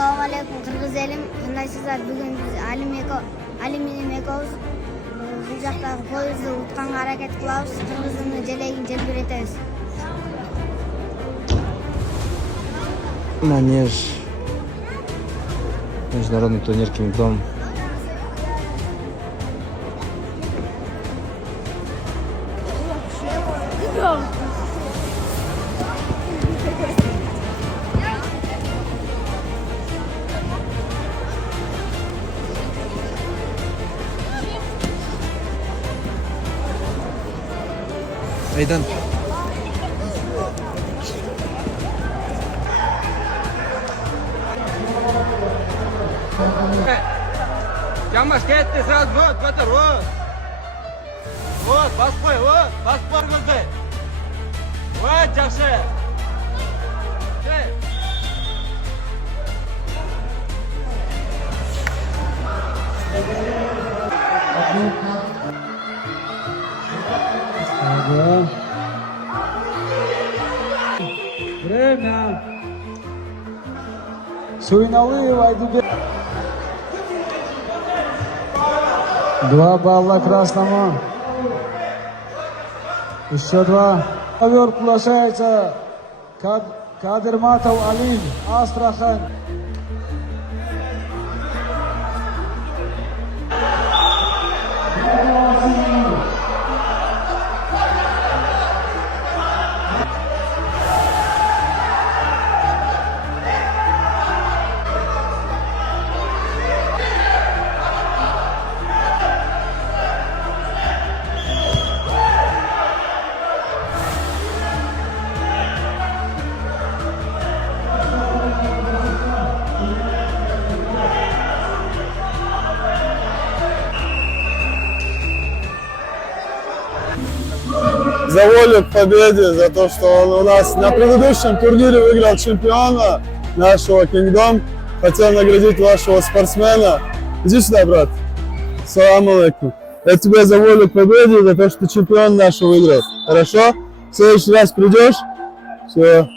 Assalomu alaykum Qirg'iz elim. Qandaysizlar? Bugun biz Ali menен ekөөбүз bu жактагы поездди утканга аракет кылабыз. Кыргыздын желегин желбиретебиз. Манеж. Международный турнир Kingdom. Aydan. Камаш кетти, сразу вот, Петр, вот. Вот, басып қой, вот, басып қой көзді. Вот, жақсы. Время. Суйналыев Айдубек. 2 балла красному. Еще 2. Ковер приглашается Кадырматов Алим, Астрахань. За волю к победе, за то, что он у нас на предыдущем турнире выиграл чемпиона нашего Kingdom. Хотел наградить вашего спортсмена. Иди сюда, брат. Салам алейкум. Я тебе за волю к победе, за то, что ты чемпион нашего выиграл. Хорошо? В следующий раз придешь? Все.